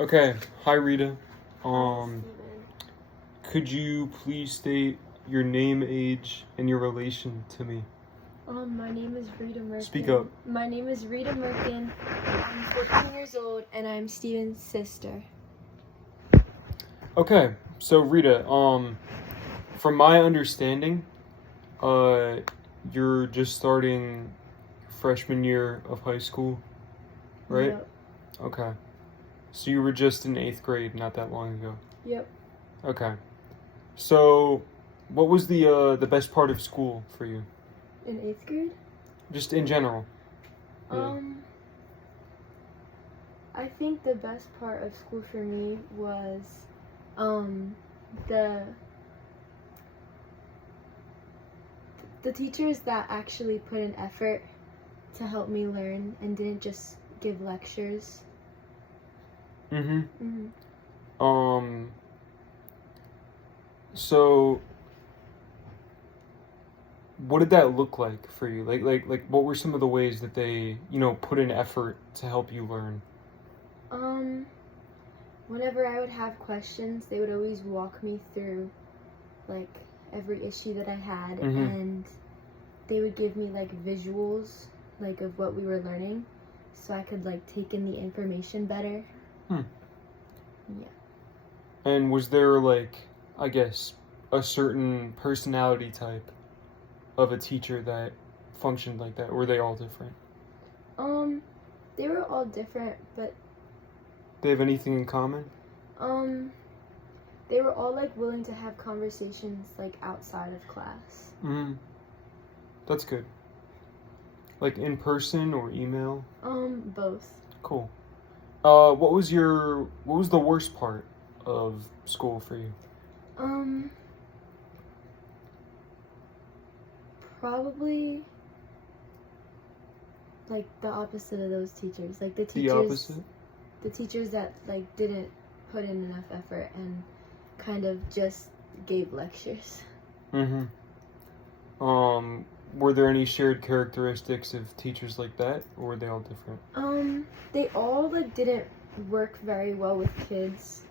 Okay, hi Rita. Hi, Um, Steven. could you please state your name, age, and your relation to me? My name is Rita Merkin. Speak up. My name is Rita Merkin. I'm 15 years old, and I'm Steven's sister. Okay, so Rita, from my understanding, uh, you're just starting freshman year of high school, right? Yep. Okay. So you were just in 8th grade not that long ago. Yep. Okay. So, what was the best part of school for you? In 8th grade? Just in general. Yeah. I think the best part of school for me was, the the teachers that actually put in effort to help me learn and didn't just give lectures. Mm-hmm. So what did that look like for you? Like what were some of the ways that they, put in effort to help you learn? Whenever I would have questions, they would always walk me through, like, every issue that I had, and they would give me, like, visuals, like, of what we were learning, so I could, like, take in the information better. Yeah. And was there, like, I guess, a certain personality type of a teacher that functioned like that, or were they all different? They were all different, but They have anything in common? they were all, like, willing to have conversations, like, outside of class. That's good. Like in person or email? Both. Cool. What was the worst part of school for you? Probably, like, the opposite of those teachers. Like, the opposite? The teachers that, like, didn't put in enough effort and kind of just gave lectures. Were there any shared characteristics of teachers like that, or were they all different? They all, like, didn't work very well with kids.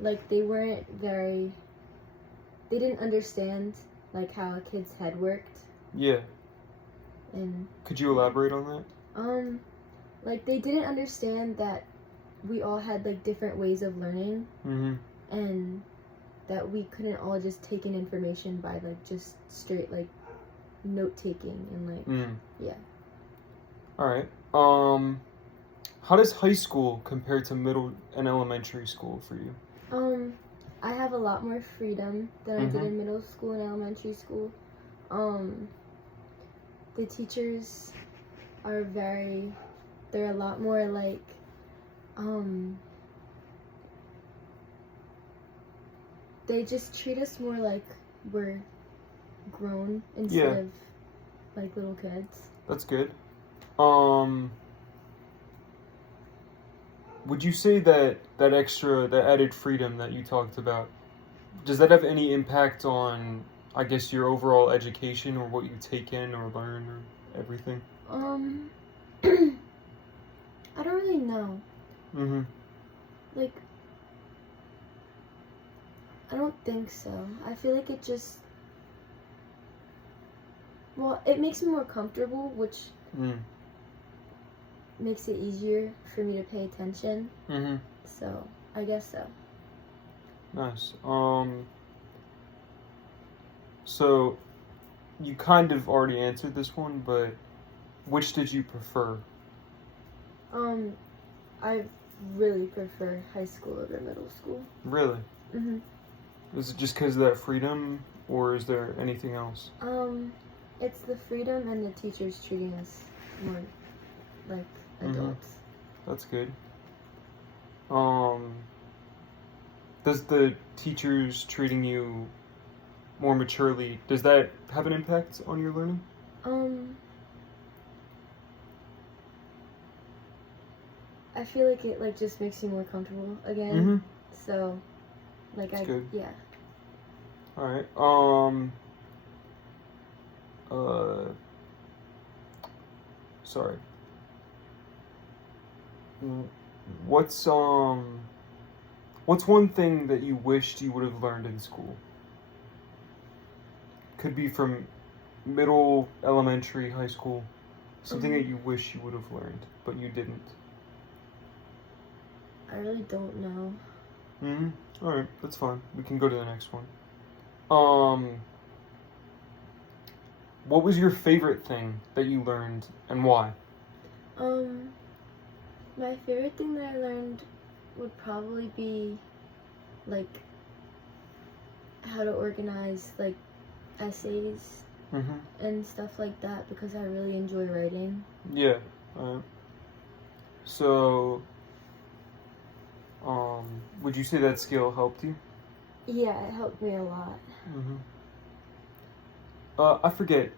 Like, they didn't understand, like, how a kid's head worked. Yeah. And could you elaborate on that? Like, they didn't understand that we all had, like, different ways of learning, and that we couldn't all just take in information by, like, just straight, like, note-taking and, like, yeah. Alright. How does high school compare to middle and elementary school for you? I have a lot more freedom than I did in middle school and elementary school. The teachers are they're a lot more, like, they just treat us more like we're grown instead of, like, little kids. That's good. Would you say that that added freedom that you talked about, does that have any impact on, I guess, your overall education or what you take in or learn or everything? I don't really know. Like, I don't think so. I feel like it just, well, it makes me more comfortable, which makes it easier for me to pay attention. So, I guess so. Nice. So, you kind of already answered this one, but which did you prefer? I really prefer high school over middle school. Really? Is it just because of that freedom, or is there anything else? It's the freedom and the teachers treating us more like adults. That's good. Does the teachers treating you more maturely, does that have an impact on your learning? I feel like it, like, just makes you more comfortable again. So, like, that's good. Yeah. Alright, sorry. What's, What's one thing that you wished you would have learned in school? Could be from middle, elementary, high school. Something that you wish you would have learned, but you didn't. I really don't know. Alright, that's fine. We can go to the next one. What was your favorite thing that you learned and why? My favorite thing that I learned would probably be, like, how to organize, like, essays and stuff like that, because I really enjoy writing. Yeah. So, would you say that skill helped you? Yeah, it helped me a lot. I forget,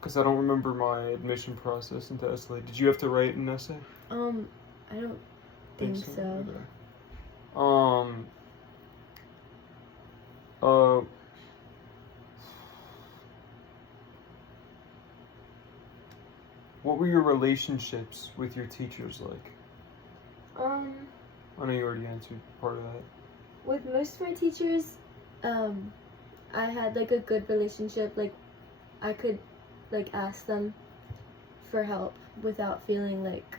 because I don't remember my admission process into SLA. Did you have to write an essay? I don't think so. What were your relationships with your teachers like? I know you already answered part of that. With most of my teachers, I had, like, a good relationship. Like, I could, like, ask them for help without feeling, like,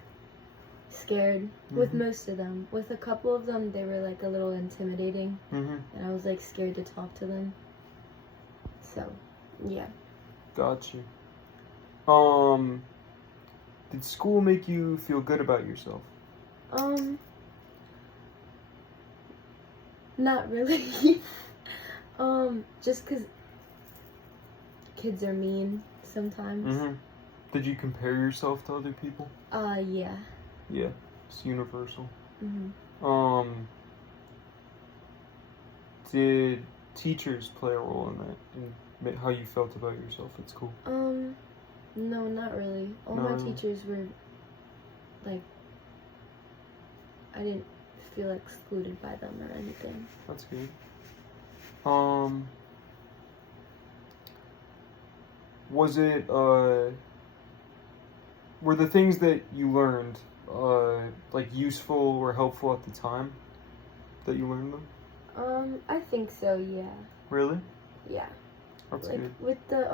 scared. With most of them. With a couple of them, they were, like, a little intimidating. And I was, like, scared to talk to them. So, yeah. Got you. Did school make you feel good about yourself? Not really. Just 'cause kids are mean sometimes. Did you compare yourself to other people? Yeah. Yeah, it's universal. Did teachers play a role in that, in how you felt about yourself at school? No, not really. All my teachers were, like, I didn't feel excluded by them or anything. That's good. Was it, were the things that you learned, like, useful or helpful at the time that you learned them? I think so, yeah. Really? Yeah. That's like, good. With the,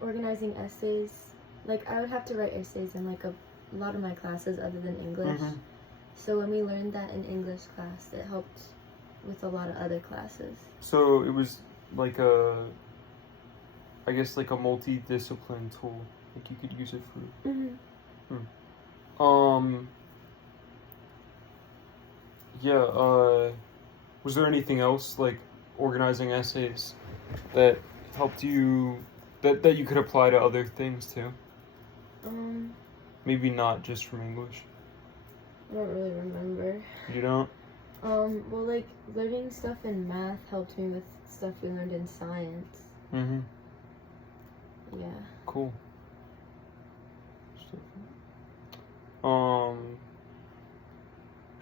organizing essays, like, I would have to write essays in, like, a lot of my classes other than English. So when we learned that in English class, it helped with a lot of other classes. So it was like I guess like a multi-discipline tool. Like you could use it for. Yeah. Was there anything else like organizing essays that helped you that you could apply to other things too? Maybe not just from English. I don't really remember. You don't? Well, like, learning stuff in math helped me with stuff we learned in science. Yeah. Cool.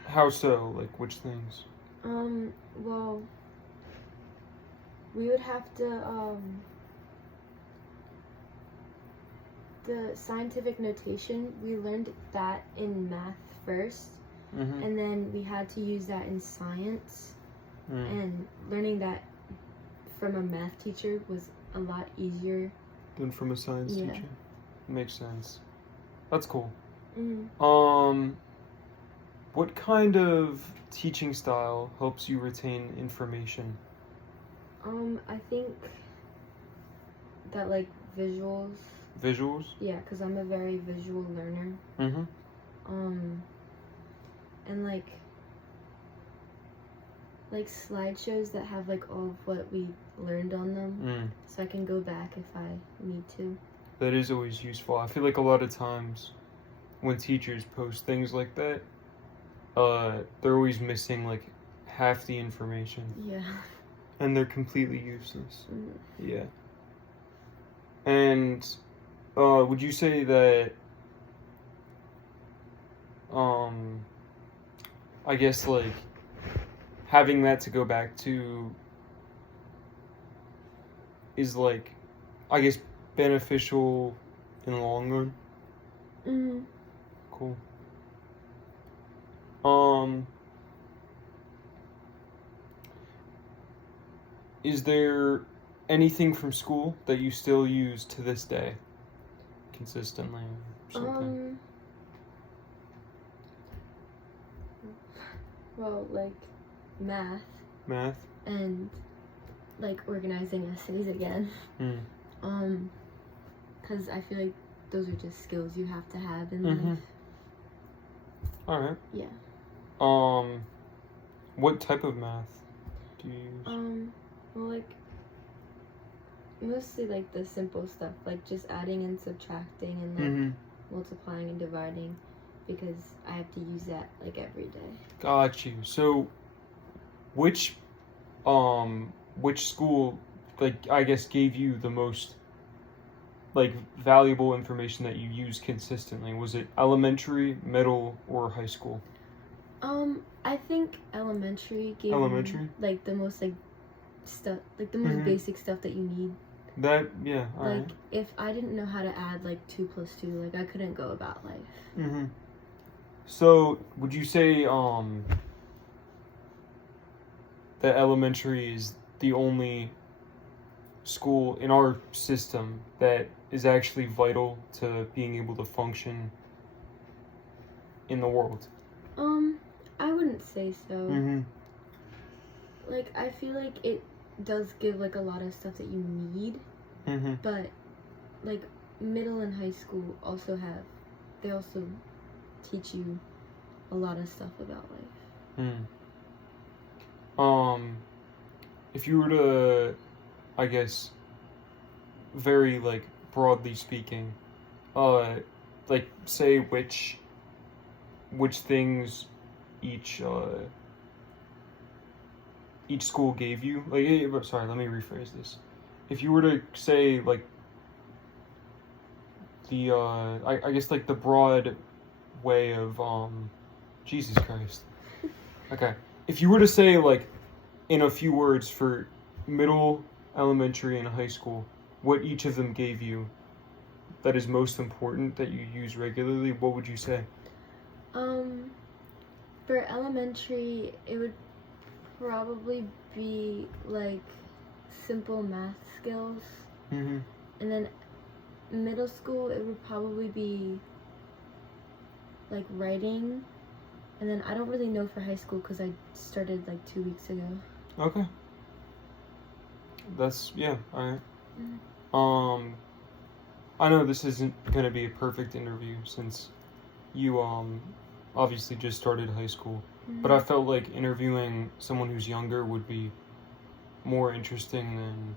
How so? Like, which things? Well, we would have to, the scientific notation, we learned that in math first, and then we had to use that in science, and learning that from a math teacher was a lot easier than from a science teacher. Makes sense. That's cool. What kind of teaching style helps you retain information? I think that, like, visuals. Visuals? Yeah, because I'm a very visual learner. And like slideshows that have, like, all of what we learned on them, so I can go back if I need to. That is always useful. I feel like a lot of times when teachers post things like that, they're always missing, like, half the information. Yeah. And they're completely useless. Yeah. And would you say that I guess, like, having that to go back to is, like, I guess, beneficial in the long run? Cool. is there anything from school that you still use to this day consistently or something? Well, like math Math? and like organizing essays again. Because I feel like those are just skills you have to have in life. All right. Yeah. What type of math do you use? Well, like mostly like the simple stuff, like just adding and subtracting and like multiplying and dividing, because I have to use that like every day. Got you. So, which school, like, I guess, gave you the most, like, valuable information that you use consistently? Was it elementary, middle, or high school? I think elementary gave me like the most like stuff, like the most basic stuff that you need. That, yeah, like, if I didn't know how to add like 2 + 2, like I couldn't go about life. So, would you say that elementary is the only school in our system that is actually vital to being able to function in the world? I wouldn't say so. Like, I feel like it does give like a lot of stuff that you need, but like middle and high school also teach you a lot of stuff about life. If you were to, I guess, very like broadly speaking, like say which things each school gave you. Like, sorry, let me rephrase this. If you were to say like the I guess like the broad way of Jesus Christ. Okay. If you were to say like in a few words for middle, elementary, and high school, what each of them gave you that is most important that you use regularly, what would you say? For elementary, it would probably be like simple math skills. And then middle school, it would probably be like writing. And then I don't really know for high school because I started like 2 weeks ago. Okay. That's, yeah, alright. I know this isn't going to be a perfect interview since you obviously just started high school, but I felt like interviewing someone who's younger would be more interesting than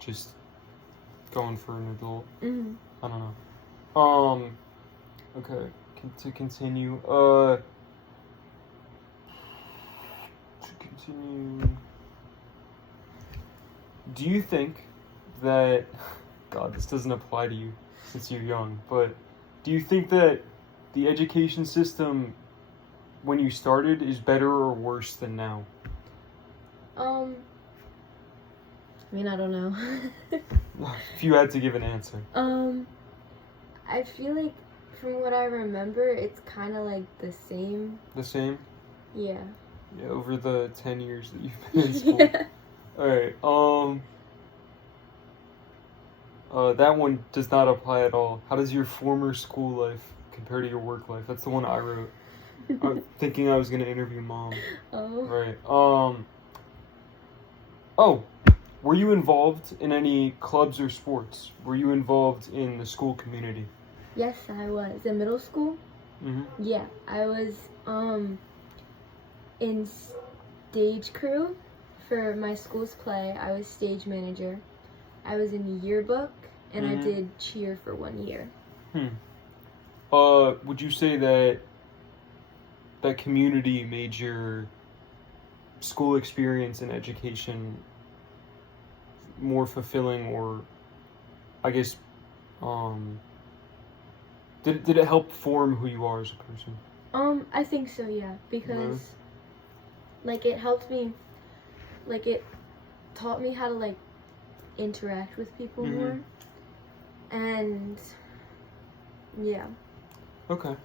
just going for an adult. I don't know. Okay, to continue. Do you think that, God, this doesn't apply to you since you're young, but do you think that the education system when you started is better or worse than now? I mean, I don't know. If you had to give an answer. I feel like from what I remember, it's kind of like the same. The same? Yeah. Yeah, over the 10 years that you've been in school. Yeah. Alright, that one does not apply at all. How does your former school life compare to your work life? That's the one I wrote. I'm thinking I was going to interview Mom. Oh. Right. Were you involved in any clubs or sports? Were you involved in the school community? Yes, I was. In middle school? Yeah, I was in stage crew for my school's play. I was stage manager. I was in the yearbook, and I did cheer for 1 year. Would you say that community made your school experience and education more fulfilling, or I guess did it help form who you are as a person? I think so, yeah, because like it helped me, like it taught me how to like interact with people more, and yeah. Okay.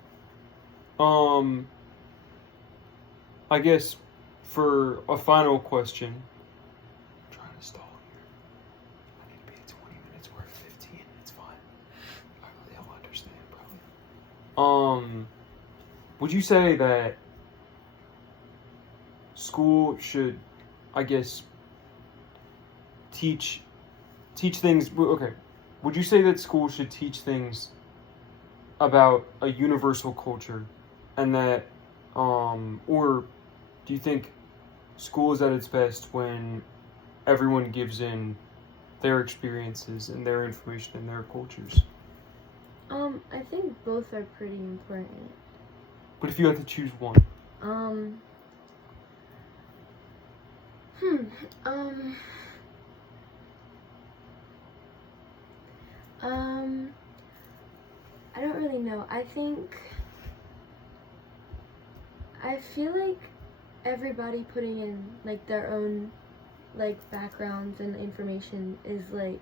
I guess for a final question, would you say that school should, I guess, teach things? Okay, would you say that school should teach things about a universal culture, and that, or do you think school is at its best when everyone gives in their experiences and their information and their cultures? I think both are pretty important. But if you had to choose one. I don't really know. I feel like everybody putting in, like, their own, like, backgrounds and information is, like,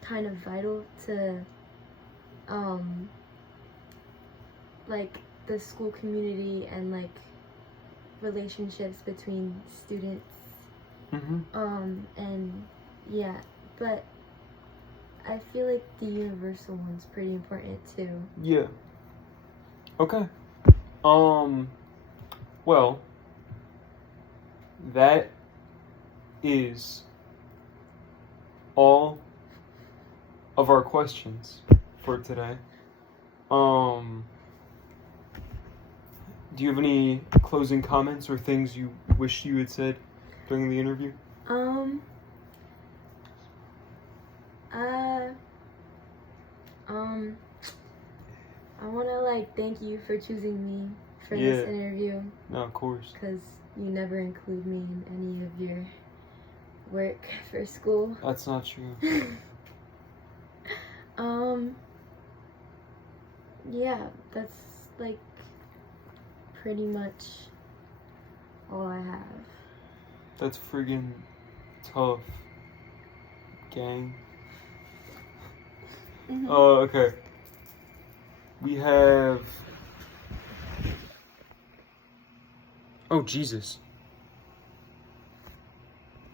kind of vital to, like, the school community and, like, relationships between students. And yeah, but I feel like the universal one's pretty important too. Yeah. Okay. Well, that is all of our questions for today. Do you have any closing comments or things you wish you had said during the interview? I want to, like, thank you for choosing me for this interview. No, of course. Because you never include me in any of your work for school. That's not true. Yeah, that's, like, pretty much all I have. That's friggin' tough, gang. Okay. We have... Oh, Jesus.